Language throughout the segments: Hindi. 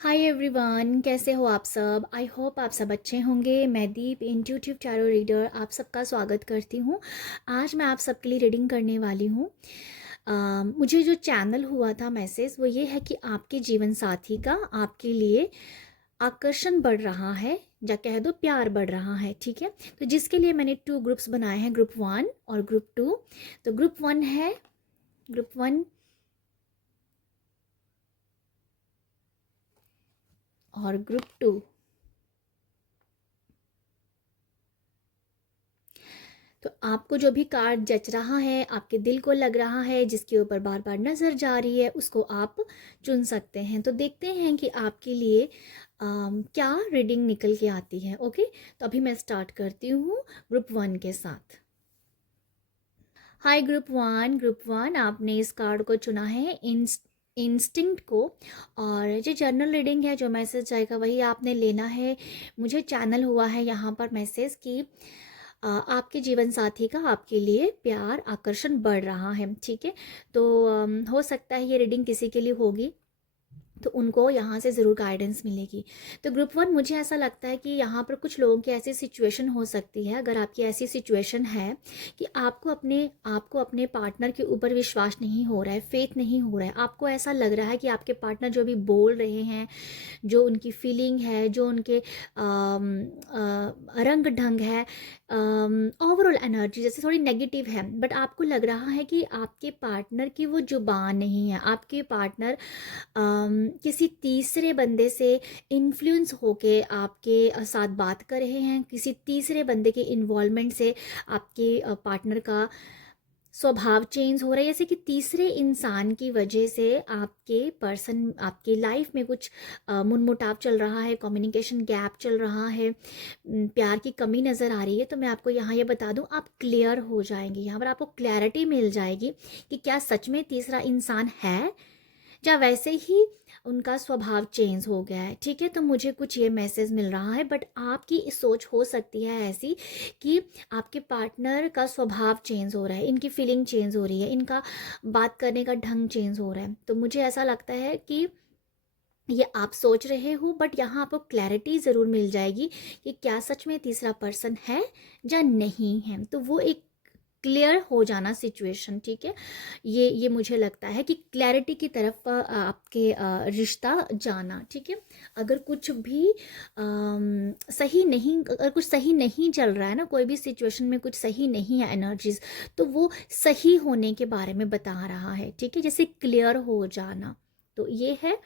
हाय एवरीवन, कैसे हो आप सब। आई होप आप सब अच्छे होंगे। मैं दीप इंट्यूटिव टैरो रीडर आप सबका स्वागत करती हूँ। आज मैं आप सबके लिए रीडिंग करने वाली हूँ। मुझे जो चैनल हुआ था मैसेज वो ये है कि आपके जीवन साथी का आपके लिए आकर्षण बढ़ रहा है, या कह दो प्यार बढ़ रहा है। ठीक है, तो जिसके लिए मैंने 2 ग्रुप्स बनाए हैं, ग्रुप 1 और ग्रुप 2। तो ग्रुप 1 है, ग्रुप 1 और ग्रुप 2। तो आपको जो भी कार्ड जच रहा है, आपके दिल को लग रहा है, जिसके ऊपर बार बार नज़र जा रही है, उसको आप चुन सकते हैं। तो देखते हैं कि आपके लिए क्या रीडिंग निकल के आती है। ओके, तो अभी मैं स्टार्ट करती हूँ ग्रुप 1 के साथ। हाय ग्रुप 1 आपने इस कार्ड को चुना है, इंस्टिंक्ट को। और जो जर्नल रीडिंग है, जो मैसेज आएगा वही आपने लेना है। मुझे चैनल हुआ है यहाँ पर मैसेज कि आपके जीवन साथी का आपके लिए प्यार आकर्षण बढ़ रहा है। ठीक है, तो हो सकता है ये रीडिंग किसी के लिए होगी, तो उनको यहाँ से ज़रूर गाइडेंस मिलेगी। तो ग्रुप 1, मुझे ऐसा लगता है कि यहाँ पर कुछ लोगों की ऐसी सिचुएशन हो सकती है। अगर आपकी ऐसी सिचुएशन है कि आपको अपने पार्टनर के ऊपर विश्वास नहीं हो रहा है, फेथ नहीं हो रहा है, आपको ऐसा लग रहा है कि आपके पार्टनर जो भी बोल रहे हैं, जो उनकी फीलिंग है, जो उनके रंग ढंग है, ओवरऑल एनर्जी जैसे थोड़ी नेगेटिव है, बट आपको लग रहा है कि आपके पार्टनर की वो जुबान नहीं है। आपके पार्टनर किसी तीसरे बंदे से इन्फ्लुएंस होके आपके साथ बात कर रहे हैं। किसी तीसरे बंदे के इन्वॉल्वमेंट से आपके पार्टनर का स्वभाव चेंज हो रहा है, जैसे कि तीसरे इंसान की वजह से आपकी लाइफ में कुछ मनमुटाव चल रहा है, कम्युनिकेशन गैप चल रहा है, प्यार की कमी नज़र आ रही है। तो मैं आपको यहाँ ये बता दूँ, आप क्लियर हो जाएंगे। यहाँ पर आपको क्लैरिटी मिल जाएगी कि क्या सच में तीसरा इंसान है, या वैसे ही उनका स्वभाव चेंज हो गया है। ठीक है, तो मुझे कुछ ये मैसेज मिल रहा है, बट आपकी इस सोच हो सकती है ऐसी कि आपके पार्टनर का स्वभाव चेंज हो रहा है, इनकी फीलिंग चेंज हो रही है, इनका बात करने का ढंग चेंज हो रहा है। तो मुझे ऐसा लगता है कि ये आप सोच रहे हो, बट यहाँ आपको क्लैरिटी ज़रूर मिल जाएगी कि क्या सच में तीसरा पर्सन है या नहीं है। तो वो एक क्लियर हो जाना सिचुएशन। ठीक है, ये मुझे लगता है कि क्लैरिटी की तरफ आपके रिश्ता जाना। ठीक है, अगर कुछ भी सही नहीं, अगर कुछ सही नहीं चल रहा है ना, कोई भी सिचुएशन में कुछ सही नहीं है एनर्जीज, तो वो सही होने के बारे में बता रहा है। ठीक है, जैसे क्लियर हो जाना, तो ये है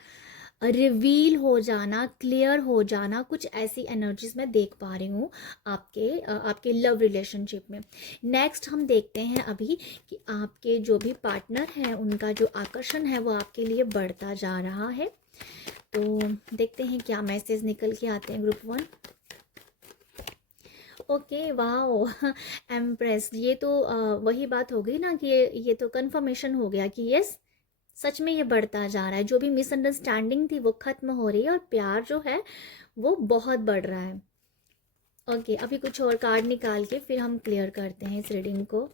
रिवील हो जाना, क्लियर हो जाना। कुछ ऐसी एनर्जीज मैं देख पा रही हूँ आपके लव रिलेशनशिप में। नेक्स्ट हम देखते हैं अभी कि आपके जो भी पार्टनर हैं, उनका जो आकर्षण है वो आपके लिए बढ़ता जा रहा है। तो देखते हैं क्या मैसेज निकल के आते हैं ग्रुप 1। ओके, वाओ एम्प्रेस, ये तो वही बात हो गई ना कि ये तो कंफर्मेशन हो गया कि यस, सच में ये बढ़ता जा रहा है। जो भी मिसअंडरस्टैंडिंग थी वो खत्म हो रही है, और प्यार जो है वो बहुत बढ़ रहा है। ओके, अभी कुछ और कार्ड निकाल के फिर हम क्लियर करते हैं इस रीडिंग को।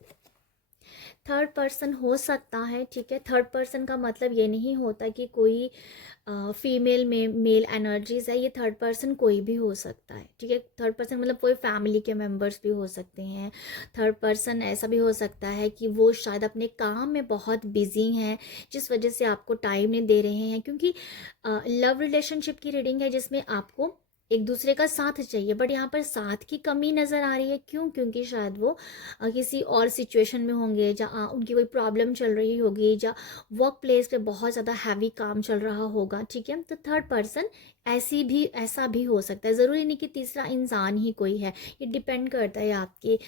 थर्ड पर्सन हो सकता है। ठीक है, थर्ड पर्सन का मतलब ये नहीं होता कि कोई फीमेल में मेल एनर्जीज है। ये थर्ड पर्सन कोई भी हो सकता है। ठीक है, थर्ड पर्सन मतलब कोई फैमिली के मेंबर्स भी हो सकते हैं। थर्ड पर्सन ऐसा भी हो सकता है कि वो शायद अपने काम में बहुत बिजी हैं, जिस वजह से आपको टाइम नहीं दे रहे हैं। क्योंकि लव रिलेशनशिप की रीडिंग है जिसमें आपको एक दूसरे का साथ चाहिए, बट यहाँ पर साथ की कमी नज़र आ रही है। क्यों? क्योंकि शायद वो किसी और सिचुएशन में होंगे, जहाँ उनकी कोई प्रॉब्लम चल रही होगी, या वर्क प्लेस पे बहुत ज़्यादा हैवी काम चल रहा होगा। ठीक है, तो थर्ड पर्सन ऐसा भी हो सकता है। ज़रूरी नहीं कि तीसरा इंसान ही कोई है, ये डिपेंड करता है आपके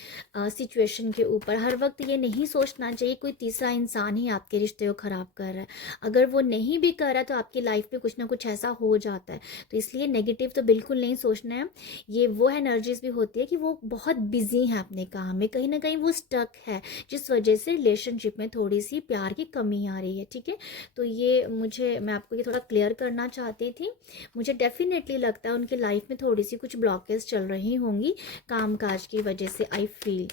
सिचुएशन के ऊपर। हर वक्त ये नहीं सोचना चाहिए कोई तीसरा इंसान ही आपके रिश्ते को ख़राब कर रहा है। अगर वो नहीं भी कर रहा है तो आपकी लाइफ में कुछ ना कुछ ऐसा हो जाता है। तो इसलिए नेगेटिव तो बिल्कुल नहीं सोचना है। ये वो एनर्जीज भी होती है कि वो बहुत बिजी हैं अपने काम में, कहीं ना कहीं वो स्टक है, जिस वजह से रिलेशनशिप में थोड़ी सी प्यार की कमी आ रही है। ठीक है, तो ये मैं आपको ये थोड़ा क्लियर करना चाहती थी। मुझे डेफिनेटली लगता है उनकी लाइफ में थोड़ी सी कुछ ब्लॉकेज चल रही होंगी काम काज की वजह से, आई फील।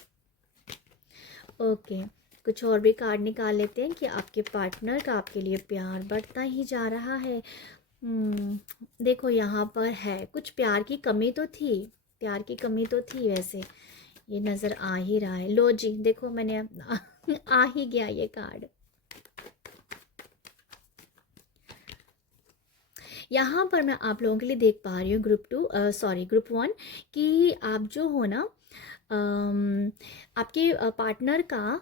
ओके, कुछ और भी कार्ड निकाल लेते हैं कि आपके पार्टनर का आपके लिए प्यार बढ़ता ही जा रहा है। देखो यहाँ पर है कुछ प्यार की कमी तो थी, प्यार की कमी तो थी वैसे, ये नज़र आ ही रहा है। लो जी देखो मैंने आ ही गया ये कार्ड। यहाँ पर मैं आप लोगों के लिए देख पा रही हूँ ग्रुप 1 कि आप जो हो ना, आपके पार्टनर का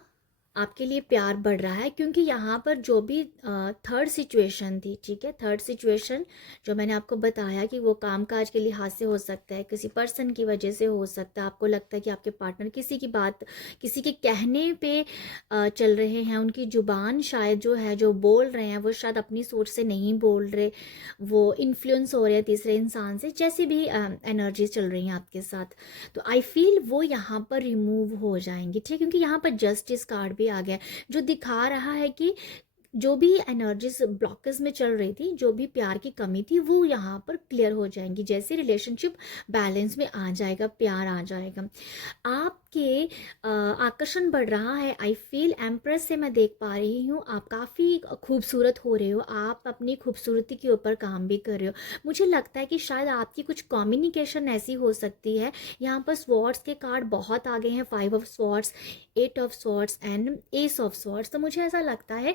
आपके लिए प्यार बढ़ रहा है, क्योंकि यहाँ पर जो भी थर्ड सिचुएशन थी, ठीक है, थर्ड सिचुएशन जो मैंने आपको बताया कि वो कामकाज के लिहाज से हो सकता है, किसी पर्सन की वजह से हो सकता है, आपको लगता है कि आपके पार्टनर किसी की बात, किसी के कहने पे चल रहे हैं, उनकी जुबान शायद जो है, जो बोल रहे हैं वो शायद अपनी सोच से नहीं बोल रहे, वो इन्फ्लुएंस हो रहे हैं तीसरे इंसान से, जैसी भी एनर्जी चल रही हैं आपके साथ, तो आई फील वो यहाँ पर रिमूव हो जाएंगी, ठीक है, क्योंकि यहाँ पर जस्टिस कार्ड भी आ गया जो दिखा रहा है कि जो भी एनर्जीज ब्लॉकेज में चल रही थी, जो भी प्यार की कमी थी, वो यहाँ पर क्लियर हो जाएंगी, जैसे रिलेशनशिप बैलेंस में आ जाएगा, प्यार आ जाएगा, आपके आकर्षण बढ़ रहा है। आई फील एम्प्रेस से मैं देख पा रही हूँ आप काफ़ी खूबसूरत हो रहे हो, आप अपनी खूबसूरती के ऊपर काम भी कर रहे हो। मुझे लगता है कि शायद आपकी कुछ कम्युनिकेशन ऐसी हो सकती है। यहाँ पर स्वॉर्ड्स के कार्ड बहुत आगे हैं, 5 of swords, 8 of swords and S of swords. तो मुझे ऐसा लगता है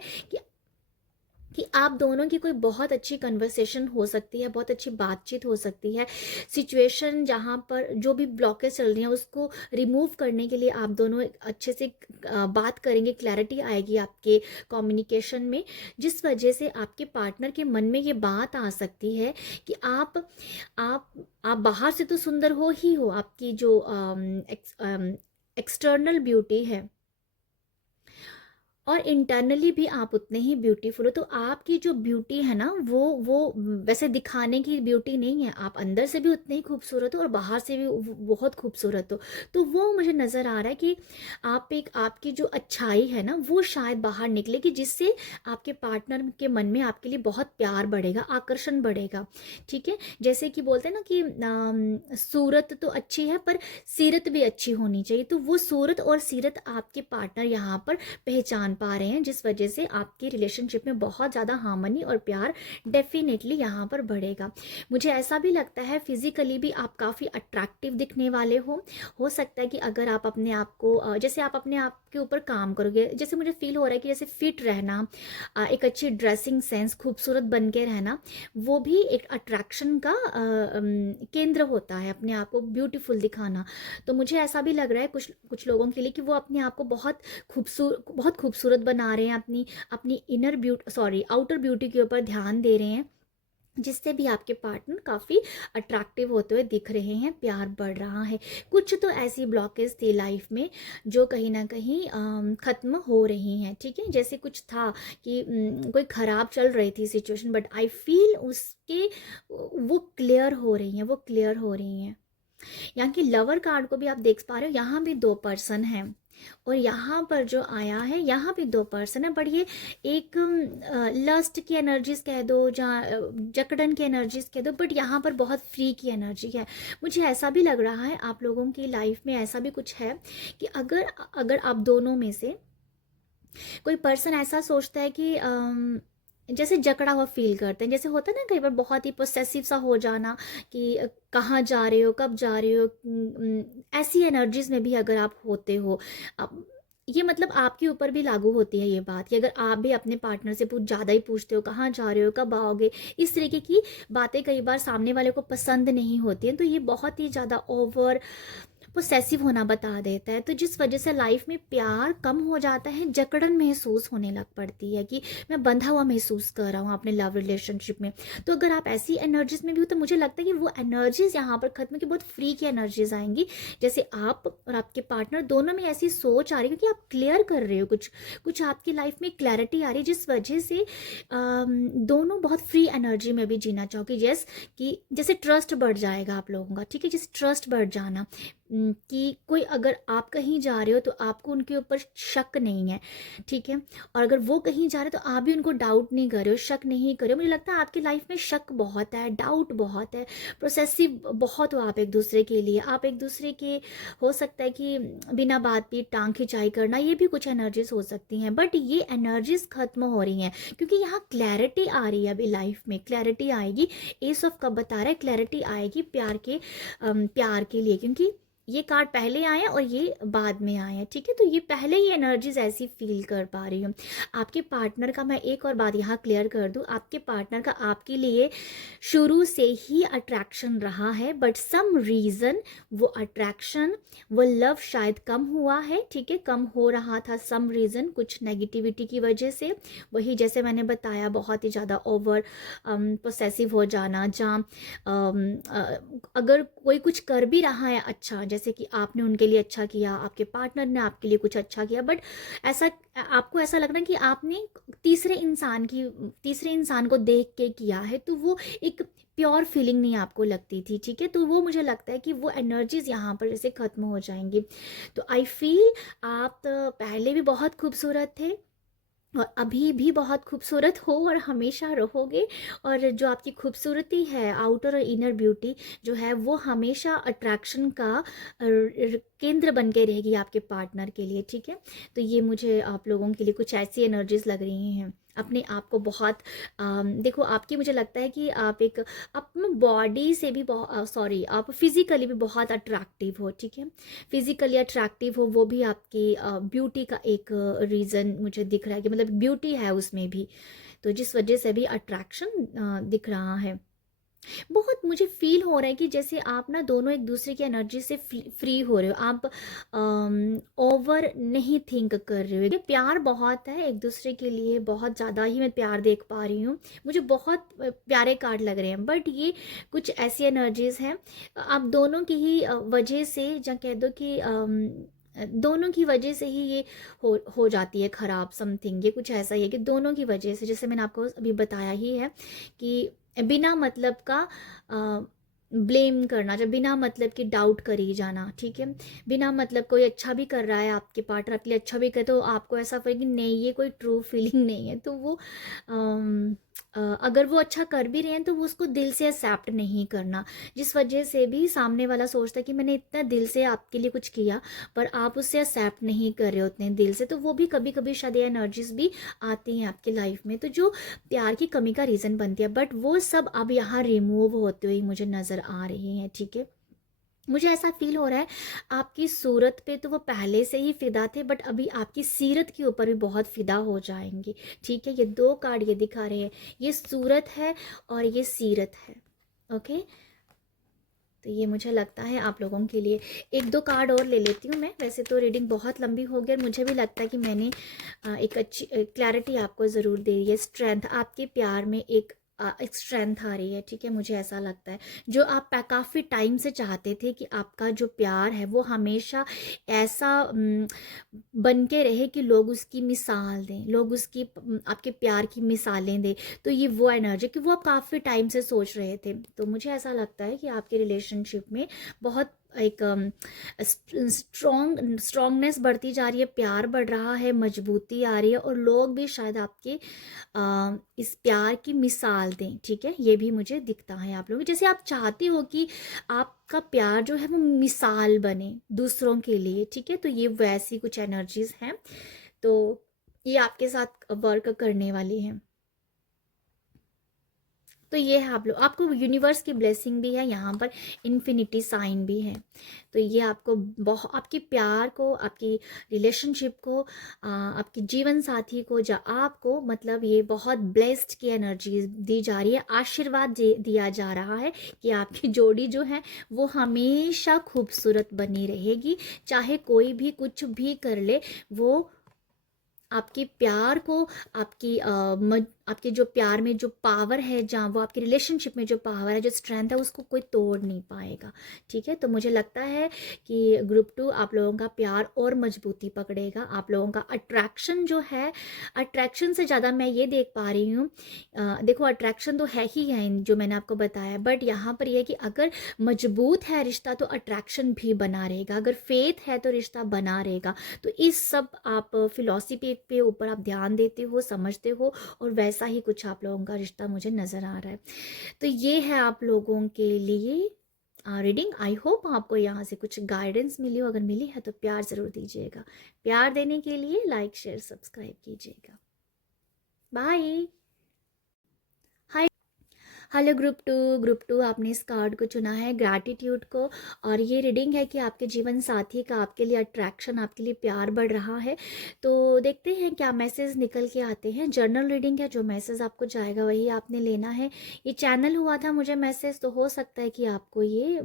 कि आप दोनों की कोई बहुत अच्छी कन्वर्सेशन हो सकती है, बहुत अच्छी बातचीत हो सकती है। सिचुएशन जहाँ पर जो भी ब्लॉकेज चल रही हैं उसको रिमूव करने के लिए आप दोनों एक अच्छे से बात करेंगे, क्लैरिटी आएगी आपके कम्युनिकेशन में, जिस वजह से आपके पार्टनर के मन में ये बात आ सकती है कि आप बाहर से तो सुंदर हो ही हो, आपकी जो एक्सटर्नल ब्यूटी है और इंटरनली भी आप उतने ही ब्यूटीफुल हो। तो आपकी जो ब्यूटी है ना, वो वैसे दिखाने की ब्यूटी नहीं है, आप अंदर से भी उतने ही खूबसूरत हो और बाहर से भी बहुत खूबसूरत हो। तो वो मुझे नज़र आ रहा है कि आपकी जो अच्छाई है ना वो शायद बाहर निकलेगी, जिससे आपके पार्टनर के मन में आपके लिए बहुत प्यार बढ़ेगा, आकर्षण बढ़ेगा, ठीक है। जैसे कि बोलते हैं ना कि सूरत तो अच्छी है पर सीरत भी अच्छी होनी चाहिए, तो वो सूरत और सीरत आपके पार्टनर यहाँ पर पहचान पा रहे हैं, जिस वजह से आपकी रिलेशनशिप में बहुत ज़्यादा हार्मनी और प्यार डेफिनेटली यहाँ पर बढ़ेगा। मुझे ऐसा भी लगता है फिजिकली भी आप काफ़ी अट्रैक्टिव दिखने वाले हो सकता है कि अगर आप अपने आप को जैसे आप अपने आप के ऊपर काम करोगे, जैसे मुझे फील हो रहा है कि जैसे फिट रहना, एक अच्छी ड्रेसिंग सेंस, खूबसूरत बन के रहना, वो भी एक अट्रैक्शन का केंद्र होता है, अपने आप को ब्यूटीफुल दिखाना। तो मुझे ऐसा भी लग रहा है कुछ कुछ लोगों के लिए कि वो अपने आप को बहुत खूबसूरत बना रहे हैं, अपनी अपनी inner beauty, sorry, outer beauty के ऊपर ध्यान दे रहे हैं, जिससे भी आपके पार्टनर काफ़ी अट्रैक्टिव होते हुए दिख रहे हैं, प्यार बढ़ रहा है। कुछ तो ऐसी ब्लॉकेज थी लाइफ में जो कहीं ना कहीं ख़त्म हो रही हैं, ठीक है। जैसे कुछ था कि कोई ख़राब चल रही थी सिचुएशन, बट आई फील उसके वो क्लियर हो रही हैं, वो क्लियर हो रही हैं। यहाँ की लवर कार्ड को भी आप देख पा रहे हो, यहाँ भी 2 पर्सन हैं और यहाँ पर जो आया है यहाँ भी 2 पर्सन है, बट ये एक लस्ट की एनर्जीज कह दो, जहाँ जकड़न की एनर्जीज कह दो, बट यहाँ पर बहुत फ्री की एनर्जी है। मुझे ऐसा भी लग रहा है आप लोगों की लाइफ में ऐसा भी कुछ है कि अगर अगर आप दोनों में से कोई पर्सन ऐसा सोचता है कि जैसे जकड़ा हुआ फील करते हैं, जैसे होता है ना कई बार बहुत ही पोसेसिव सा हो जाना कि कहाँ जा रहे हो, कब जा रहे हो, ऐसी एनर्जीज में भी अगर आप होते हो, ये मतलब आपके ऊपर भी लागू होती है ये बात कि अगर आप भी अपने पार्टनर से कुछ ज़्यादा ही पूछते हो, कहाँ जा रहे हो, कब आओगे, इस तरीके की बातें कई बार सामने वाले को पसंद नहीं होती हैं, तो ये बहुत ही ज़्यादा ओवर पोसेसिव होना बता देता है, तो जिस वजह से लाइफ में प्यार कम हो जाता है, जकड़न महसूस होने लग पड़ती है कि मैं बंधा हुआ महसूस कर रहा हूँ अपने लव रिलेशनशिप में। तो अगर आप ऐसी एनर्जीज में भी हो तो मुझे लगता है कि वो एनर्जीज यहाँ पर खत्म की बहुत फ्री की एनर्जीज आएंगी, जैसे आप और आपके पार्टनर दोनों में ऐसी सोच आ रही है, क्योंकि आप क्लियर कर रहे हो, कुछ कुछ आपकी लाइफ में क्लैरिटी आ रही है, जिस वजह से दोनों बहुत फ्री एनर्जी में भी जीना चाहोगे। कि जैसे ट्रस्ट बढ़ जाएगा आप लोगों का, ठीक है, जैसे ट्रस्ट बढ़ जाना, कि कोई अगर आप कहीं जा रहे हो तो आपको उनके ऊपर शक नहीं है, ठीक है? और अगर वो कहीं जा रहे हो तो आप भी उनको डाउट नहीं कर रहे हो, शक नहीं कर रहे हो। मुझे लगता है आपकी लाइफ में शक बहुत है, डाउट बहुत है, प्रोसेसिव बहुत हो आप एक दूसरे के लिए। आप एक दूसरे के, हो सकता है कि बिना बात भी टांग खिंचाई करना, ये भी कुछ एनर्जीज हो सकती हैं, बट ये एनर्जीज खत्म हो रही हैं क्योंकि यहाँ क्लैरिटी आ रही है। अभी लाइफ में क्लैरिटी आएगी। एस ऑफ कप बता रहा है क्लैरिटी आएगी प्यार के लिए, क्योंकि ये कार्ड पहले आए हैं और ये बाद में आए हैं, ठीक है? तो ये पहले ही एनर्जीज ऐसी फील कर पा रही हूँ। आपके पार्टनर का मैं एक और बात यहाँ क्लियर कर दूँ, आपके पार्टनर का आपके लिए शुरू से ही अट्रैक्शन रहा है, बट सम रीज़न वो अट्रैक्शन, वो लव शायद कम हुआ है, ठीक है? कम हो रहा था सम रीज़न, कुछ नेगेटिविटी की वजह से। वही जैसे मैंने बताया, बहुत ही ज़्यादा ओवर पोसेसिव हो जाना, जहाँ अगर कोई कुछ कर भी रहा है अच्छा, जैसे कि आपने उनके लिए अच्छा किया, आपके पार्टनर ने आपके लिए कुछ अच्छा किया, बट ऐसा आपको ऐसा लग रहा है कि आपने तीसरे इंसान को देख के किया है, तो वो एक प्योर फीलिंग नहीं आपको लगती थी, ठीक है? तो वो मुझे लगता है कि वो एनर्जीज यहाँ पर जैसे ख़त्म हो जाएंगी। तो आई फील आप पहले भी बहुत खूबसूरत थे और अभी भी बहुत खूबसूरत हो और हमेशा रहोगे। और जो आपकी खूबसूरती है, आउटर और इनर ब्यूटी जो है, वो हमेशा अट्रैक्शन का केंद्र बन के रहेगी आपके पार्टनर के लिए, ठीक है? तो ये मुझे आप लोगों के लिए कुछ ऐसी एनर्जीज लग रही हैं। अपने आप को बहुत देखो, आपकी मुझे लगता है कि आप एक अपने बॉडी से भी बहुत, सॉरी, आप फिजिकली भी बहुत अट्रैक्टिव हो, ठीक है? फिजिकली अट्रैक्टिव हो, वो भी आपकी ब्यूटी का एक रीज़न मुझे दिख रहा है कि मतलब ब्यूटी है उसमें भी, तो जिस वजह से भी अट्रैक्शन दिख रहा है। बहुत मुझे फील हो रहा है कि जैसे आप ना दोनों एक दूसरे की एनर्जी से फ्री हो रहे हो, आप ओवर नहीं थिंक कर रहे हो। ये प्यार बहुत है एक दूसरे के लिए, बहुत ज़्यादा ही मैं प्यार देख पा रही हूँ। मुझे बहुत प्यारे कार्ड लग रहे हैं, बट ये कुछ ऐसी एनर्जीज हैं आप दोनों की ही वजह से, या कह दो कि दोनों की वजह से ही ये हो जाती है ख़राब समथिंग। ये कुछ ऐसा ही है कि दोनों की वजह से, जैसे मैंने आपको अभी बताया ही है कि बिना मतलब का ब्लेम करना, जब बिना मतलब की डाउट करी जाना, ठीक है? बिना मतलब कोई अच्छा भी कर रहा है, आपके पार्टनर आपके लिए अच्छा भी करे, तो आपको ऐसा फील कि नहीं, ये कोई ट्रू फीलिंग नहीं है, तो वो अगर वो अच्छा कर भी रहे हैं तो वो उसको दिल से एक्सेप्ट नहीं करना, जिस वजह से भी सामने वाला सोचता है कि मैंने इतना दिल से आपके लिए कुछ किया, पर आप उससे एक्सेप्ट नहीं कर रहे हो उतने दिल से, तो वो भी कभी कभी शायद ये एनर्जीज भी आती हैं आपकी लाइफ में, तो जो प्यार की कमी का रीज़न बनती है, बट वो सब अब यहाँ रिमूव होते हुए मुझे नज़र आ रही हैं, ठीक है? मुझे ऐसा फील हो रहा है आपकी सूरत पे तो वो पहले से ही फिदा थे, बट अभी आपकी सीरत के ऊपर भी बहुत फिदा हो जाएंगे, ठीक है? ये दो कार्ड ये दिखा रहे हैं, ये सूरत है और ये सीरत है, ओके? तो ये मुझे लगता है आप लोगों के लिए। एक दो कार्ड और ले लेती हूँ मैं, वैसे तो रीडिंग बहुत लंबी हो गई और मुझे भी लगता है कि मैंने एक अच्छी क्लैरिटी आपको ज़रूर दे रही है। स्ट्रेंथ, आपके प्यार में एक स्ट्रेंथ आ रही है, ठीक है? मुझे ऐसा लगता है जो आप काफ़ी टाइम से चाहते थे कि आपका जो प्यार है वो हमेशा ऐसा बन के रहे कि लोग उसकी मिसाल दें, लोग उसकी आपके प्यार की मिसालें दें। तो ये वो एनर्जी कि वो आप काफ़ी टाइम से सोच रहे थे, तो मुझे ऐसा लगता है कि आपके रिलेशनशिप में बहुत एक स्ट्रॉन्गनेस बढ़ती जा रही है, प्यार बढ़ रहा है, मजबूती आ रही है, और लोग भी शायद आपके इस प्यार की मिसाल दें, ठीक है? ये भी मुझे दिखता है आप लोग, जैसे आप चाहते हो कि आपका प्यार जो है वो मिसाल बने दूसरों के लिए, ठीक है? तो ये वैसी कुछ एनर्जीज हैं, तो ये आपके साथ वर्क करने वाली हैं। तो ये है आप लोग, आपको यूनिवर्स की ब्लेसिंग भी है यहाँ पर, इन्फिनिटी साइन भी है, तो ये आपको बहुत, आपके प्यार को, आपकी रिलेशनशिप को, आपके जीवन साथी को, या आपको मतलब ये बहुत ब्लेस्ड की एनर्जी दी जा रही है, आशीर्वाद दिया जा रहा है कि आपकी जोड़ी जो है वो हमेशा खूबसूरत बनी रहेगी, चाहे कोई भी कुछ भी कर ले, वो आपके प्यार को, आपकी आपके जो प्यार में जो पावर है, जहाँ वो आपकी रिलेशनशिप में जो पावर है, जो स्ट्रेंथ है, उसको कोई तोड़ नहीं पाएगा। ठीक है, तो मुझे लगता है कि ग्रुप 2 आप लोगों का प्यार और मजबूती पकड़ेगा। आप लोगों का अट्रैक्शन जो है, अट्रैक्शन से ज़्यादा मैं ये देख पा रही हूँ, देखो अट्रैक्शन तो है ही है जो मैंने आपको बताया, बट यहाँ पर यह है कि अगर मजबूत है रिश्ता तो अट्रैक्शन भी बना रहेगा, अगर फेथ है तो रिश्ता बना रहेगा। तो इस सब आप फिलॉसफी पे ऊपर आप ध्यान देते हो, समझते हो, और वैसा ही कुछ आप लोगों का रिश्ता मुझे नज़र आ रहा है। तो ये है आप लोगों के लिए रीडिंग। आई होप आपको यहाँ से कुछ गाइडेंस मिली हो, अगर मिली है तो प्यार ज़रूर दीजिएगा। प्यार देने के लिए लाइक शेयर सब्सक्राइब कीजिएगा। बाय। हेलो ग्रुप टू आपने इस कार्ड को चुना है, ग्रैटिट्यूड को, और ये रीडिंग है कि आपके जीवन साथी का आपके लिए अट्रैक्शन, आपके लिए प्यार बढ़ रहा है। तो देखते हैं क्या मैसेज निकल के आते हैं। जर्नल रीडिंग है, जो मैसेज आपको जाएगा वही आपने लेना है। ये चैनल हुआ था मुझे मैसेज, तो हो सकता है कि आपको ये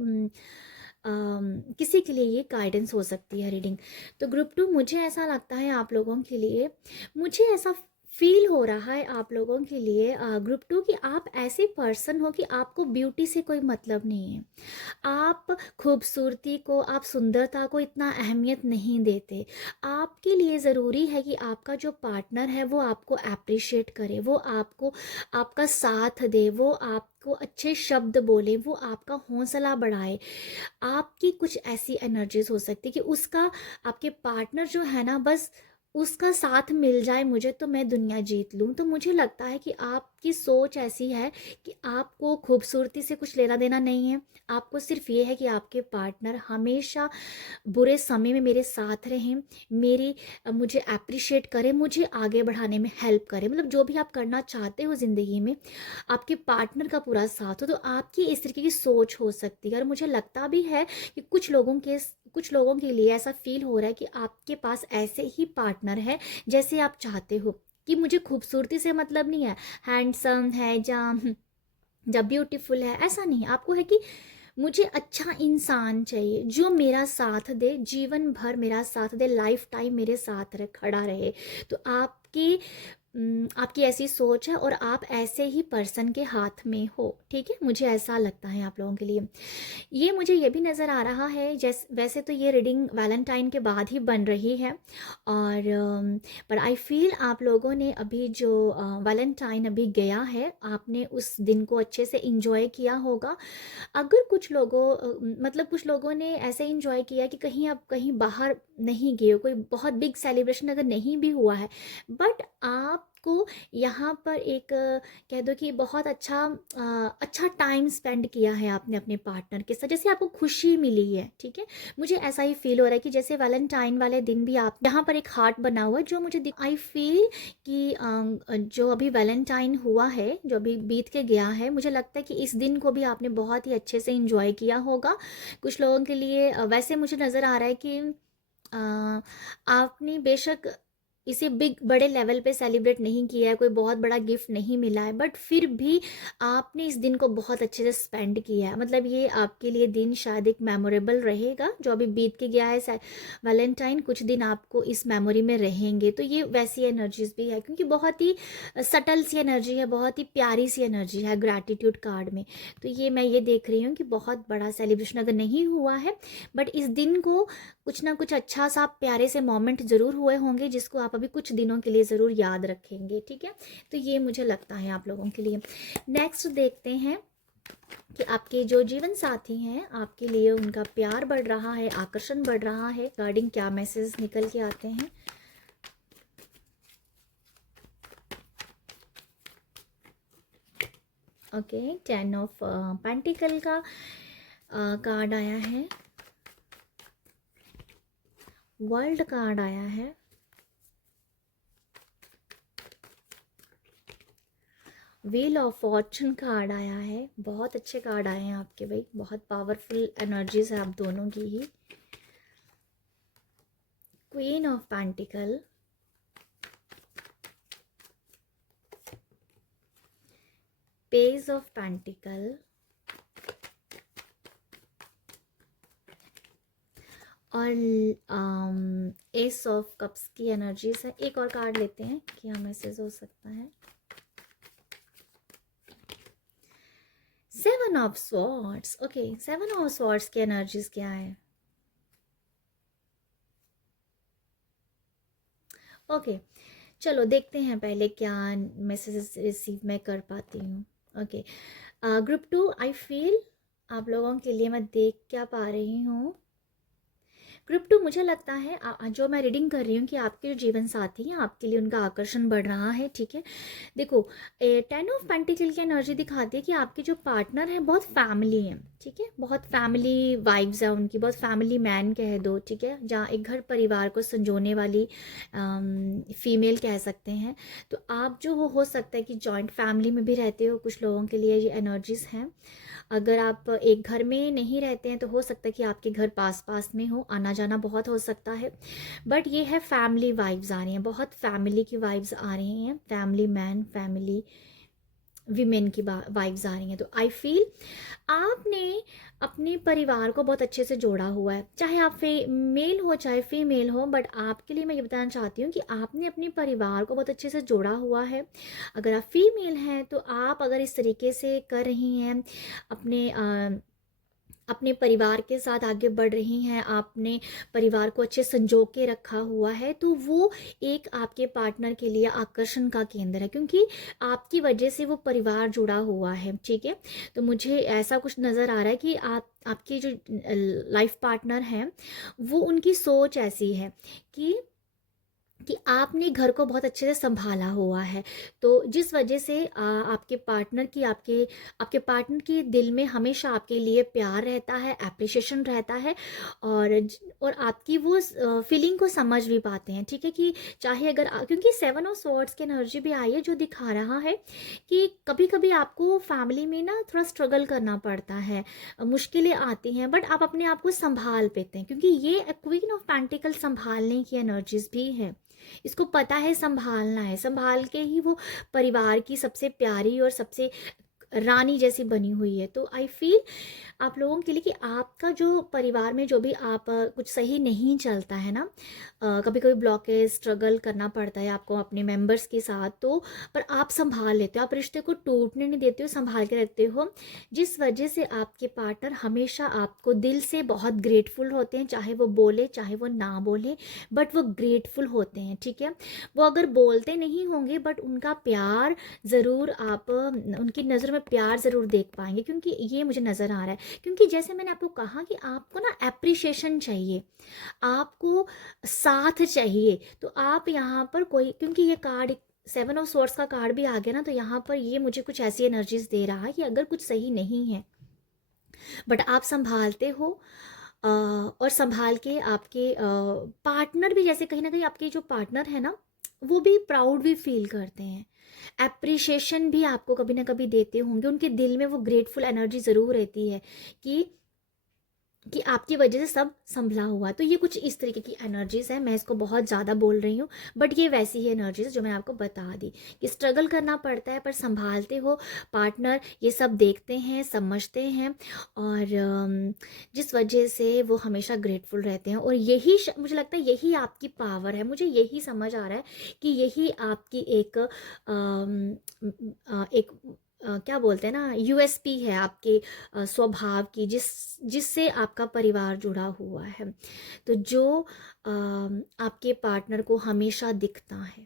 किसी के लिए ये गाइडेंस हो सकती है रीडिंग। तो ग्रुप 2 मुझे ऐसा लगता है आप लोगों के लिए, मुझे ऐसा फील हो रहा है आप लोगों के लिए ग्रुप 2 कि आप ऐसे पर्सन हो कि आपको ब्यूटी से कोई मतलब नहीं है। आप खूबसूरती को, आप सुंदरता को इतना अहमियत नहीं देते। आपके लिए ज़रूरी है कि आपका जो पार्टनर है वो आपको अप्रिशिएट करे, वो आपको, आपका साथ दे, वो आपको अच्छे शब्द बोले, वो आपका हौसला बढ़ाए। आपकी कुछ ऐसी एनर्जीज हो सकती है कि उसका, आपके पार्टनर जो है ना, बस उसका साथ मिल जाए मुझे तो मैं दुनिया जीत लूँ। तो मुझे लगता है कि आपकी सोच ऐसी है कि आपको खूबसूरती से कुछ लेना देना नहीं है। आपको सिर्फ ये है कि आपके पार्टनर हमेशा बुरे समय में मेरे साथ रहें, मेरी मुझे अप्रिशिएट करें, मुझे आगे बढ़ाने में हेल्प करें। मतलब जो भी आप करना चाहते हो ज़िंदगी में, आपके पार्टनर का पूरा साथ हो। तो आपकी इस तरीके की सोच हो सकती है, और मुझे लगता भी है कि कुछ लोगों के लिए ऐसा फील हो रहा है कि आपके पास ऐसे ही पार्टनर है जैसे आप चाहते हो, कि मुझे खूबसूरती से मतलब नहीं है, हैंडसम है जब ब्यूटीफुल है, ऐसा नहीं। आपको है कि मुझे अच्छा इंसान चाहिए जो मेरा साथ दे, जीवन भर मेरा साथ दे, लाइफ टाइम मेरे साथ रहे, खड़ा रहे। तो आपकी ऐसी सोच है, और आप ऐसे ही पर्सन के हाथ में हो। ठीक है, मुझे ऐसा लगता है आप लोगों के लिए। ये मुझे ये भी नज़र आ रहा है, जैसे वैसे तो ये रीडिंग वैलेंटाइन के बाद ही बन रही है, और पर आई फील आप लोगों ने अभी जो वैलेंटाइन अभी गया है, आपने उस दिन को अच्छे से इंजॉय किया होगा। अगर कुछ लोगों मतलब कुछ लोगों ने ऐसे इंजॉय किया कि कहीं आप कहीं बाहर नहीं गए हो, कोई बहुत बिग सेलिब्रेशन अगर नहीं भी हुआ है, बट आपको यहाँ पर एक कह दो कि बहुत अच्छा टाइम स्पेंड किया है आपने अपने पार्टनर के साथ, जैसे आपको खुशी मिली है। ठीक है, मुझे ऐसा ही फील हो रहा है कि जैसे वैलेंटाइन वाले दिन भी आप यहाँ पर एक हार्ट बना हुआ है जो मुझे आई फील कि जो अभी वैलेंटाइन हुआ है, जो अभी बीत के गया है, मुझे लगता है कि इस दिन को भी आपने बहुत ही अच्छे से इंजॉय किया होगा। कुछ लोगों के लिए वैसे मुझे नज़र आ रहा है कि आपने बेशक इसे बिग बड़े लेवल पे सेलिब्रेट नहीं किया है, कोई बहुत बड़ा गिफ्ट नहीं मिला है, बट फिर भी आपने इस दिन को बहुत अच्छे से स्पेंड किया है। मतलब ये आपके लिए दिन शायद एक मेमोरेबल रहेगा, जो अभी बीत के गया है वैलेंटाइन, कुछ दिन आपको इस मेमोरी में रहेंगे। तो ये वैसी एनर्जीज भी है, क्योंकि बहुत ही सटल सी एनर्जी है, बहुत ही प्यारी सी एनर्जी है ग्रैटिट्यूड कार्ड में। तो ये देख रही हूँ कि बहुत बड़ा सेलिब्रेशन अगर नहीं हुआ है, बट इस दिन को कुछ ना कुछ अच्छा सा प्यारे से मोमेंट ज़रूर हुए होंगे, जिसको आप अभी कुछ दिनों के लिए ज़रूर याद रखेंगे। ठीक है, तो ये मुझे लगता है आप लोगों के लिए। नेक्स्ट देखते हैं कि आपके जो जीवन साथी हैं, आपके लिए उनका प्यार बढ़ रहा है, आकर्षण बढ़ रहा है, रिगार्डिंग क्या मैसेज निकल के आते हैं। ओके, 10 ऑफ पेंटिकल का कार्ड आया है, वर्ल्ड कार्ड आया है, व्हील ऑफ फॉर्चून कार्ड आया है। बहुत अच्छे कार्ड आए हैं आपके भाई, बहुत पावरफुल एनर्जीज है आप दोनों की ही। Queen of pentacles, page of pentacles, और एस ऑफ कप्स की एनर्जीज है। एक और कार्ड लेते हैं, क्या मैसेज हो सकता है। Seven of swords, okay, seven of swords की एनर्जीज क्या है? ओके, चलो देखते हैं पहले क्या मैसेजेस रिसीव मैं कर पाती हूँ। ओके, ग्रुप 2, आई फील आप लोगों के लिए मैं देख क्या पा रही हूँ। ग्रुप 2, मुझे लगता है जो मैं रीडिंग कर रही हूँ कि आपके जो जीवन साथी हैं आपके लिए उनका आकर्षण बढ़ रहा है, ठीक है। देखो, 10 ऑफ पेंटिकल की एनर्जी दिखाती है कि आपके जो पार्टनर हैं बहुत फैमिली हैं, ठीक है, बहुत फैमिली वाइब्स है उनकी, बहुत फैमिली मैन कह दो, ठीक है, जहाँ एक घर परिवार को संजोने वाली फीमेल कह सकते हैं। तो आप जो हो सकता है कि जॉइंट फैमिली में भी रहते हो, कुछ लोगों के लिए ये एनर्जीज हैं। अगर आप एक घर में नहीं रहते हैं तो हो सकता है कि आपके घर पास पास में हो, आना जाना बहुत हो सकता है। बट ये है फैमिली वाइब्स आ रही हैं, बहुत फैमिली की वाइब्स आ रही हैं, फैमिली मैन, फैमिली विमेन की वाइब्स आ रही हैं। तो आई फील आपने अपने परिवार को बहुत अच्छे से जोड़ा हुआ है, चाहे आप मेल हो चाहे फीमेल हो, बट आपके लिए मैं ये बताना चाहती हूँ कि आपने अपने परिवार को बहुत अच्छे से जोड़ा हुआ है। अगर आप फीमेल हैं तो आप अगर इस तरीके से कर रही हैं, अपने परिवार के साथ आगे बढ़ रही हैं, आपने परिवार को अच्छे संजो के रखा हुआ है, तो वो एक आपके पार्टनर के लिए आकर्षण का केंद्र है, क्योंकि आपकी वजह से वो परिवार जुड़ा हुआ है, ठीक है। तो मुझे ऐसा कुछ नज़र आ रहा है कि आपके जो लाइफ पार्टनर हैं वो उनकी सोच ऐसी है कि आपने घर को बहुत अच्छे से संभाला हुआ है। तो जिस वजह से आपके पार्टनर की आपके आपके पार्टनर के दिल में हमेशा आपके लिए प्यार रहता है, एप्रिसिएशन रहता है, और आपकी वो फीलिंग को समझ भी पाते हैं, ठीक है। कि चाहे अगर क्योंकि सेवन ऑफ स्वॉर्ड्स की एनर्जी भी आई है जो दिखा रहा है कि कभी कभी आपको फैमिली में ना थोड़ा स्ट्रगल करना पड़ता है, मुश्किलें आती हैं, बट आप अपने आप को संभाल पाते हैं, क्योंकि ये क्वीन ऑफ पेंटिकल संभालने की एनर्जीज भी है। इसको पता है संभालना है, संभाल के ही वो परिवार की सबसे प्यारी और सबसे रानी जैसी बनी हुई है। तो आई फील आप लोगों के लिए कि आपका जो परिवार में जो भी आप कुछ सही नहीं चलता है ना, कभी कभी ब्लॉकेज स्ट्रगल करना पड़ता है आपको अपने मेंबर्स के साथ, तो पर आप संभाल लेते हो, आप रिश्ते को टूटने नहीं देते हो, संभाल के रखते हो, जिस वजह से आपके पार्टनर हमेशा आपको दिल से बहुत ग्रेटफुल होते हैं, चाहे वो बोले चाहे वो ना बोले, बट वो ग्रेटफुल होते हैं, ठीक है। वो अगर बोलते नहीं होंगे बट उनका प्यार ज़रूर आप उनकी नज़र में प्यार ज़रूर देख पाएंगे, क्योंकि ये मुझे नज़र आ रहा है। क्योंकि जैसे मैंने आपको कहा कि आपको ना एप्रिशिएशन चाहिए, आपको साथ चाहिए, तो आप यहाँ पर कोई, क्योंकि ये कार्ड सेवन ऑफ स्वॉर्ड्स का कार्ड भी आ गया ना, तो यहाँ पर ये मुझे कुछ ऐसी एनर्जीज दे रहा है कि अगर कुछ सही नहीं है बट आप संभालते हो, और संभाल के आपके पार्टनर भी, जैसे कहीं ना कहीं आपके जो पार्टनर है ना वो भी प्राउड भी फील करते हैं, एप्रिशिएशन भी आपको कभी ना कभी देते होंगे, उनके दिल में वो ग्रेटफुल एनर्जी ज़रूर रहती है कि आपकी वजह से सब संभला हुआ। तो ये कुछ इस तरीके की एनर्जीज है, मैं इसको बहुत ज़्यादा बोल रही हूँ, बट ये वैसी ही एनर्जीज जो मैंने आपको बता दी कि स्ट्रगल करना पड़ता है पर संभालते हो, पार्टनर ये सब देखते हैं समझते हैं, और जिस वजह से वो हमेशा ग्रेटफुल रहते हैं, और यही मुझे लगता है यही आपकी पावर है, मुझे यही समझ आ रहा है कि यही आपकी एक क्या बोलते हैं ना, यूएसपी है आपके स्वभाव की, जिससे आपका परिवार जुड़ा हुआ है। तो जो आपके पार्टनर को हमेशा दिखता है,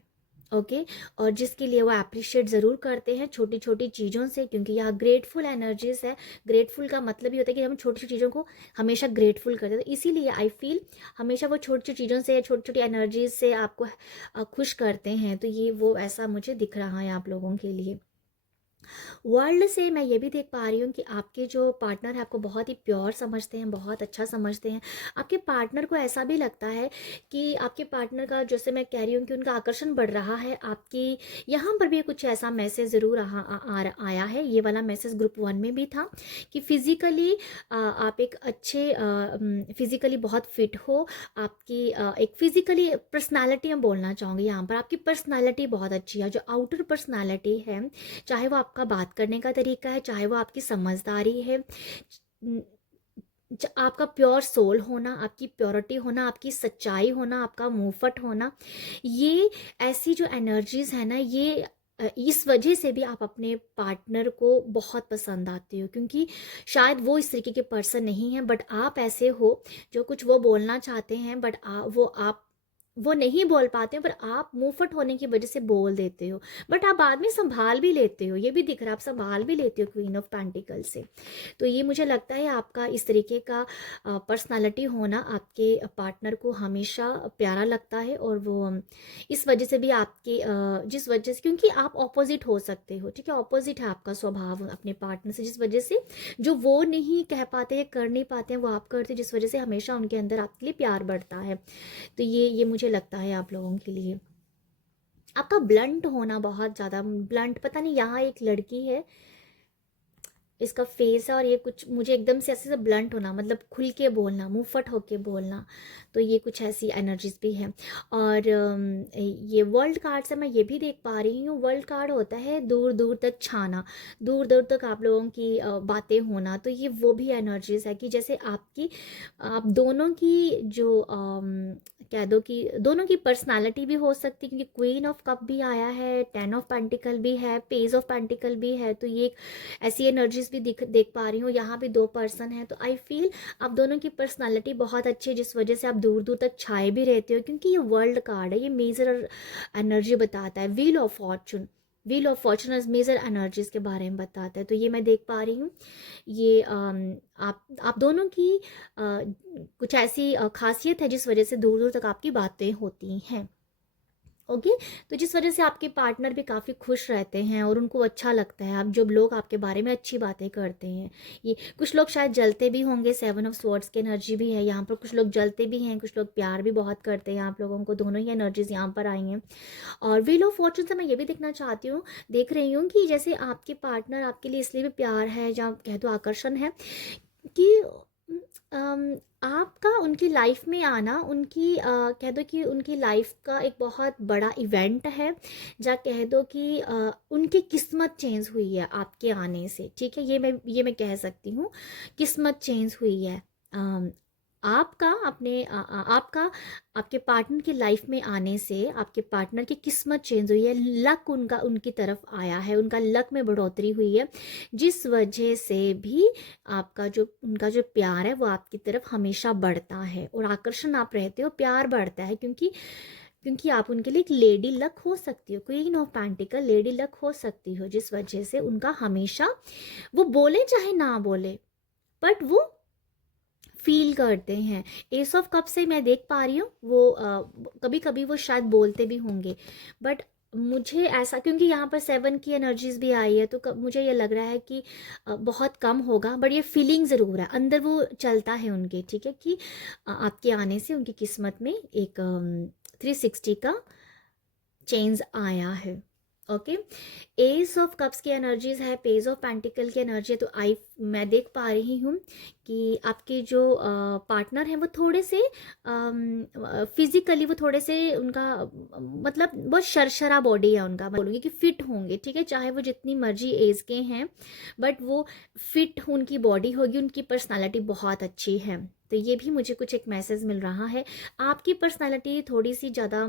ओके, और जिसके लिए वो अप्रिशिएट ज़रूर करते हैं छोटी छोटी चीज़ों से, क्योंकि यहाँ ग्रेटफुल एनर्जीज है। ग्रेटफुल का मतलब ये होता है कि हम छोटी छोटी चीज़ों को हमेशा ग्रेटफुल करते हैं, तो इसीलिए आई फील हमेशा वो छोटी छोटी चीज़ों से, छोटी छोटी एनर्जीज से आपको खुश करते हैं। तो ये वो ऐसा मुझे दिख रहा है आप लोगों के लिए। वर्ल्ड से मैं ये भी देख पा रही हूँ कि आपके जो पार्टनर है आपको बहुत ही प्योर समझते हैं, बहुत अच्छा समझते हैं। आपके पार्टनर को ऐसा भी लगता है कि आपके पार्टनर का, जैसे मैं कह रही हूँ कि उनका आकर्षण बढ़ रहा है आपकी, यहाँ पर भी कुछ ऐसा मैसेज ज़रूर आया है। ये वाला मैसेज ग्रुप 1 में भी था कि फिज़िकली आप एक अच्छे फिज़िकली बहुत फिट हो, आपकी एक फिज़िकली पर्सनालिटी मैं बोलना चाहूँगी, यहाँ पर आपकी पर्सनालिटी बहुत अच्छी है। जो आउटर पर्सनालिटी है, चाहे वो आपका बात करने का तरीका है, चाहे वो आपकी समझदारी है, आपका प्योर सोल होना, आपकी प्योरिटी होना, आपकी सच्चाई होना, आपका मुंहफट होना, ये ऐसी जो एनर्जीज है ना, ये इस वजह से भी आप अपने पार्टनर को बहुत पसंद आते हो, क्योंकि शायद वो इस तरीके के पर्सन नहीं हैं, बट आप ऐसे हो जो कुछ वो बोलना चाहते हैं, बट वो नहीं बोल पाते हैं, पर आप मुंहफट होने की वजह से बोल देते हो। बट आप बाद में संभाल भी लेते हो, ये भी दिख रहा है, आप संभाल भी लेते हो क्वीन ऑफ पेंटिकल से। तो ये मुझे लगता है आपका इस तरीके का पर्सनालिटी होना आपके पार्टनर को हमेशा प्यारा लगता है, और वो इस वजह से भी आपके जिस वजह से, क्योंकि आप ऑपोजिट हो सकते हो, ठीक है, ऑपोजिट है आपका स्वभाव अपने पार्टनर से, जिस वजह से जो वो नहीं कह पाते हैं, कर नहीं पाते हैं, वो आप करते हैं, जिस वजह से हमेशा उनके अंदर आपके लिए प्यार बढ़ता है। तो ये मुझे लगता है आप लोगों के लिए आपका ब्लंट होना, बहुत ज़्यादा ब्लंट। पता नहीं, यहाँ एक लड़की है, इसका फेस है, और ये कुछ मुझे एकदम से ऐसे से ब्लंट होना, मतलब खुल के बोलना, मुंह फट होके बोलना, तो ये कुछ ऐसी एनर्जीज भी है। और ये वर्ल्ड कार्ड से मैं ये भी देख पा रही हूँ, वर्ल्ड कार्ड होता है दूर दूर तक छाना, दूर दूर तक आप लोगों की बातें होना। तो ये वो भी एनर्जीज है कि जैसे आप दोनों की जो कह दो कि दोनों की पर्सनालिटी भी हो सकती है, क्योंकि क्वीन ऑफ कप भी आया है, 10 ऑफ पेंटिकल भी है, पेज ऑफ पेंटिकल भी है। तो ये ऐसी एनर्जीज भी देख पा रही हूँ। यहाँ भी 2 पर्सन हैं, तो आई फील आप दोनों की पर्सनालिटी बहुत अच्छी है, जिस वजह से आप दूर दूर तक छाए भी रहते हो, क्योंकि ये वर्ल्ड कार्ड है, ये मेजर एनर्जी बताता है। Wheel of fortune, wheel of fortune major energies के बारे में बताता है। तो ये मैं देख पा रही हूँ, ये आप दोनों की कुछ ऐसी खासियत है जिस वजह से दूर दूर तक आपकी बातें होती हैं। ओके, तो जिस वजह से आपके पार्टनर भी काफ़ी खुश रहते हैं और उनको अच्छा लगता है आप जब लोग आपके बारे में अच्छी बातें करते हैं। ये कुछ लोग शायद जलते भी होंगे, 7 ऑफ स्वॉर्ड्स की एनर्जी भी है यहाँ पर, कुछ लोग जलते भी हैं, कुछ लोग प्यार भी बहुत करते हैं आप लोगों को, दोनों ही एनर्जीज यहाँ पर आई हैं। और व्हील ऑफ फॉर्चून से मैं ये भी देखना चाहती हूँ, देख रही हूँ कि जैसे आपके पार्टनर आपके लिए इसलिए भी प्यार है, जहाँ कह दो आकर्षण है, कि आपका उनकी लाइफ में आना, कह दो कि उनकी लाइफ का एक बहुत बड़ा इवेंट है, जहाँ कह दो कि उनकी किस्मत चेंज हुई है आपके आने से, ठीक है, ये मैं कह सकती हूँ, किस्मत चेंज हुई है। आपका अपने आपका आपके पार्टनर की लाइफ में आने से आपके पार्टनर की किस्मत चेंज हुई है, लक उनका उनकी तरफ आया है, उनका लक में बढ़ोतरी हुई है, जिस वजह से भी आपका जो उनका जो प्यार है वो आपकी तरफ हमेशा बढ़ता है, और आकर्षण आप रहते हो, प्यार बढ़ता है, क्योंकि आप उनके लिए एक लेडी लक हो सकती हो, queen of pentacle lady luck हो सकती हो, जिस वजह से उनका हमेशा, वो बोले चाहे ना बोले, बट वो फील करते हैं। एस ऑफ कप से मैं देख पा रही हूँ वो कभी कभी वो शायद बोलते भी होंगे, बट मुझे ऐसा, क्योंकि यहाँ पर 7 की एनर्जीज भी आई है, तो मुझे ये लग रहा है कि बहुत कम होगा, बट ये फीलिंग ज़रूर है, अंदर वो चलता है उनके, ठीक है, कि आपके आने से उनकी किस्मत में एक 360 का चेंज आया है। ओके, एस ऑफ कप्स की एनर्जीज है, पेज ऑफ पेंटिकल की एनर्जी है। तो मैं देख पा रही हूँ कि आपके जो पार्टनर हैं वो थोड़े से फिजिकली, वो थोड़े से उनका मतलब बहुत शरशरा बॉडी है उनका, मैं बोलूँगी कि फिट होंगे, ठीक है, चाहे वो जितनी मर्जी एज के हैं, बट वो फिट उनकी बॉडी होगी, उनकी पर्सनालिटी बहुत अच्छी है। तो ये भी मुझे कुछ एक मैसेज मिल रहा है। आपकी पर्सनालिटी थोड़ी सी ज़्यादा,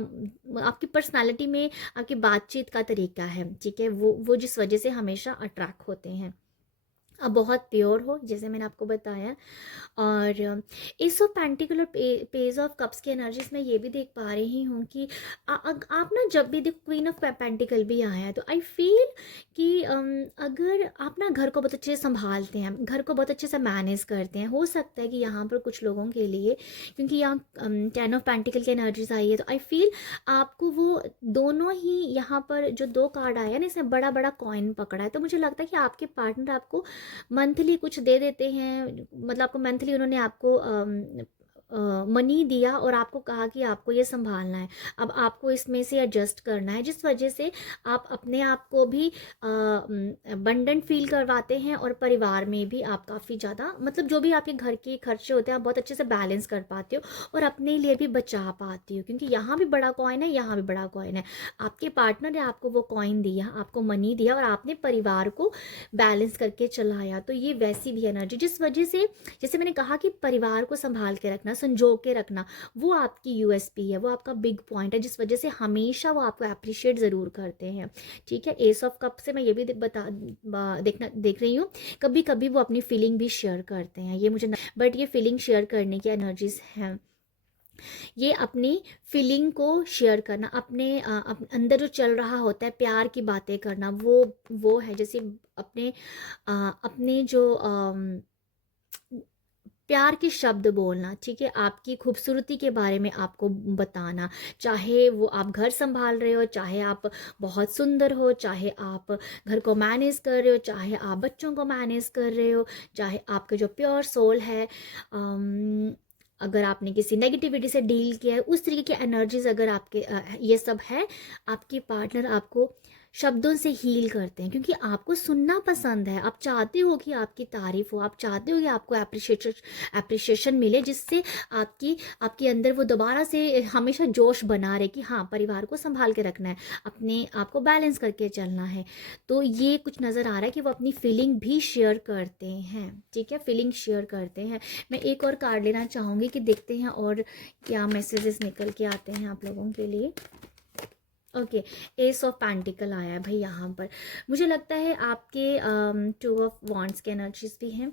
आपकी पर्सनालिटी में आपकी बातचीत का तरीका है, ठीक है, वो जिस वजह से हमेशा अट्रैक्ट होते हैं। आप बहुत प्योर हो, जैसे मैंने आपको बताया। और एस ऑफ पेंटिकल और पेज ऑफ कप्स की एनर्जीज में ये भी देख पा रही हूँ कि आप ना, जब भी देखो क्वीन ऑफ पेंटिकल भी आया है, तो आई फील कि अगर आप ना घर को बहुत अच्छे से संभालते हैं, घर को बहुत अच्छे से मैनेज करते हैं, हो सकता है कि यहाँ पर कुछ लोगों के लिए, क्योंकि यहाँ 10 ऑफ पेंटिकल की एनर्जीज आई है, तो आई फील आपको वो दोनों ही, यहाँ पर जो 2 कार्ड आया है ना, इसमें बड़ा बड़ा कॉइन पकड़ा है, तो मुझे लगता है कि आपके पार्टनर आपको मंथली कुछ दे देते हैं, मतलब आपको मंथली उन्होंने आपको मनी दिया और आपको कहा कि आपको ये संभालना है, अब आपको इसमें से एडजस्ट करना है, जिस वजह से आप अपने आप को भी अबंडेंट फील करवाते हैं, और परिवार में भी आप काफ़ी ज़्यादा, मतलब जो भी आपके घर के खर्चे होते हैं आप बहुत अच्छे से बैलेंस कर पाते हो, और अपने लिए भी बचा पाती हो, क्योंकि यहाँ भी बड़ा कॉइन है, यहाँ भी बड़ा कॉइन है, आपके पार्टनर ने आपको वो कॉइन दिया, आपको मनी दिया, और आपने परिवार को बैलेंस करके चलाया। तो ये वैसी भी एनर्जी, जिस वजह से, जैसे मैंने कहा कि परिवार को संभाल के रखना, संजो के रखना, वो आपकी यूएसपी है, वो आपका बिग पॉइंट है, जिस वजह से हमेशा वो आपको अप्रिशिएट ज़रूर करते हैं। ठीक है, एस ऑफ कप से मैं ये भी देख रही हूँ, कभी कभी वो अपनी फीलिंग भी शेयर करते हैं, ये मुझे बट ये फीलिंग शेयर करने की एनर्जीज हैं, ये अपनी फीलिंग को शेयर करना, अंदर जो चल रहा होता है प्यार की बातें करना, वो है जैसे अपने अपने जो प्यार के शब्द बोलना। ठीक है, आपकी खूबसूरती के बारे में आपको बताना, चाहे वो आप घर संभाल रहे हो, चाहे आप बहुत सुंदर हो, चाहे आप घर को मैनेज कर रहे हो, चाहे आप बच्चों को मैनेज कर रहे हो, चाहे आपका जो प्योर सोल है, अगर आपने किसी नेगेटिविटी से डील किया है, उस तरीके की एनर्जीज अगर आपके ये सब है, आपके पार्टनर आपको शब्दों से हील करते हैं, क्योंकि आपको सुनना पसंद है, आप चाहते हो कि आपकी तारीफ हो, आप चाहते हो कि आपको एप्रिशिएशन मिले, जिससे आपके अंदर वो दोबारा से हमेशा जोश बना रहे कि हाँ, परिवार को संभाल के रखना है, अपने आप को बैलेंस करके चलना है। तो ये कुछ नज़र आ रहा है कि वो अपनी फीलिंग भी शेयर करते हैं। ठीक है, फीलिंग शेयर करते हैं। मैं एक और कार्ड लेना चाहूँगी कि देखते हैं और क्या मैसेजेस निकल के आते हैं आप लोगों के लिए। ओके, एस ऑफ पेंटिकल आया है भाई यहाँ पर। मुझे लगता है आपके 2 ऑफ वॉन्ड्स के एनर्जीज भी हैं,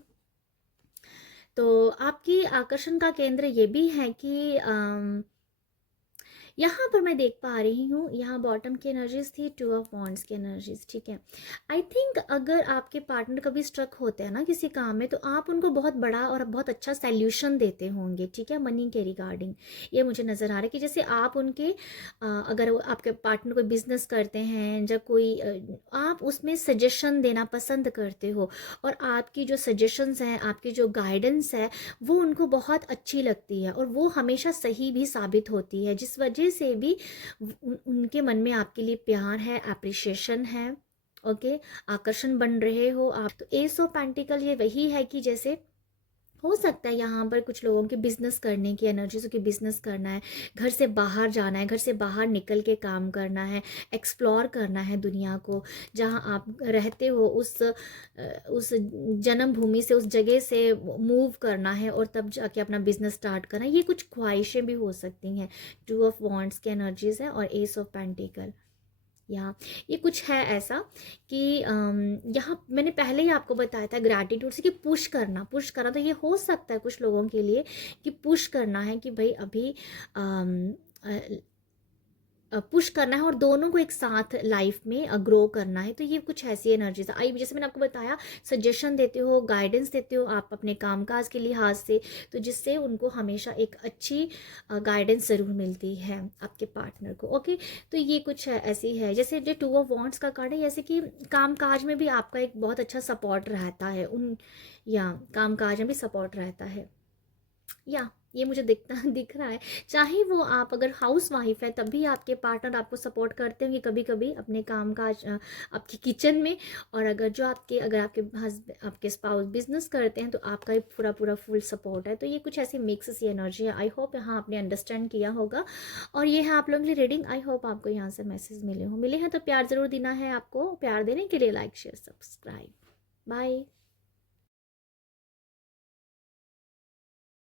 तो आपकी आकर्षण का केंद्र ये भी है कि यहाँ पर मैं देख पा रही हूँ, यहाँ बॉटम की एनर्जीज थी, 2 ऑफ वॉन्ड्स की एनर्जीज। ठीक है, आई थिंक अगर आपके पार्टनर कभी स्ट्रक होते हैं ना किसी काम में, तो आप उनको बहुत बड़ा और बहुत अच्छा सैल्यूशन देते होंगे। ठीक है, मनी के रिगार्डिंग ये मुझे नज़र आ रहा है कि जैसे आप उनके अगर आपके पार्टनर कोई बिजनेस करते हैं या कोई आप उसमें सजेशन देना पसंद करते हो, और आपकी जो सजेशंस हैं, आपकी जो गाइडेंस है, वो उनको बहुत अच्छी लगती है और वो हमेशा सही भी साबित होती है, जिस वजह से भी उनके मन में आपके लिए प्यार है, एप्रिशिएशन है। ओके, आकर्षण बन रहे हो आप। तो एस ऑफ पेंटिकल ये वही है कि जैसे हो सकता है यहाँ पर कुछ लोगों के बिजनेस करने की एनर्जी, कि बिजनेस करना है, घर से बाहर जाना है, घर से बाहर निकल के काम करना है, एक्सप्लोर करना है दुनिया को, जहाँ आप रहते हो उस जन्मभूमि से, उस जगह से मूव करना है और तब जाके अपना बिजनेस स्टार्ट करना है। ये कुछ ख्वाहिशें भी हो सकती हैं। 2 ऑफ वॉन्ड्स की एनर्जीज है और एस ऑफ पेंटिकल। यहाँ ये कुछ है ऐसा कि यहाँ मैंने पहले ही आपको बताया था ग्रैटिट्यूड से कि पुश करना, तो ये हो सकता है कुछ लोगों के लिए कि पुश करना है कि भाई अभी पुश करना है और दोनों को एक साथ लाइफ में ग्रो करना है। तो ये कुछ ऐसी एनर्जीज आई, जैसे मैंने आपको बताया, सजेशन देते हो, गाइडेंस देते हो आप अपने कामकाज के लिहाज से, तो जिससे उनको हमेशा एक अच्छी गाइडेंस ज़रूर मिलती है आपके पार्टनर को। ओके, तो ये कुछ ऐसी है, जैसे जो 2 ऑफ वॉन्ड्स का कार्ड है, जैसे कि कामकाज में भी आपका एक बहुत अच्छा सपोर्ट रहता है, या कामकाज में भी सपोर्ट रहता है, या ये मुझे दिख रहा है। चाहे वो आप अगर हाउस वाइफ है, तब भी आपके पार्टनर आपको सपोर्ट करते होंगे कभी कभी अपने काम काज आपके किचन में, और अगर आपके स्पाउस बिजनेस करते हैं, तो आपका ही पूरा पूरा फुल सपोर्ट है। तो ये कुछ ऐसी मिक्स सी एनर्जी है। आई होप यहाँ आपने अंडरस्टैंड किया होगा, और ये है आप लोगों के लिए रीडिंग। आई होप आपको यहाँ से मैसेज मिले हैं, तो प्यार ज़रूर देना है आपको। प्यार देने के लिए लाइक शेयर सब्सक्राइब। बाय।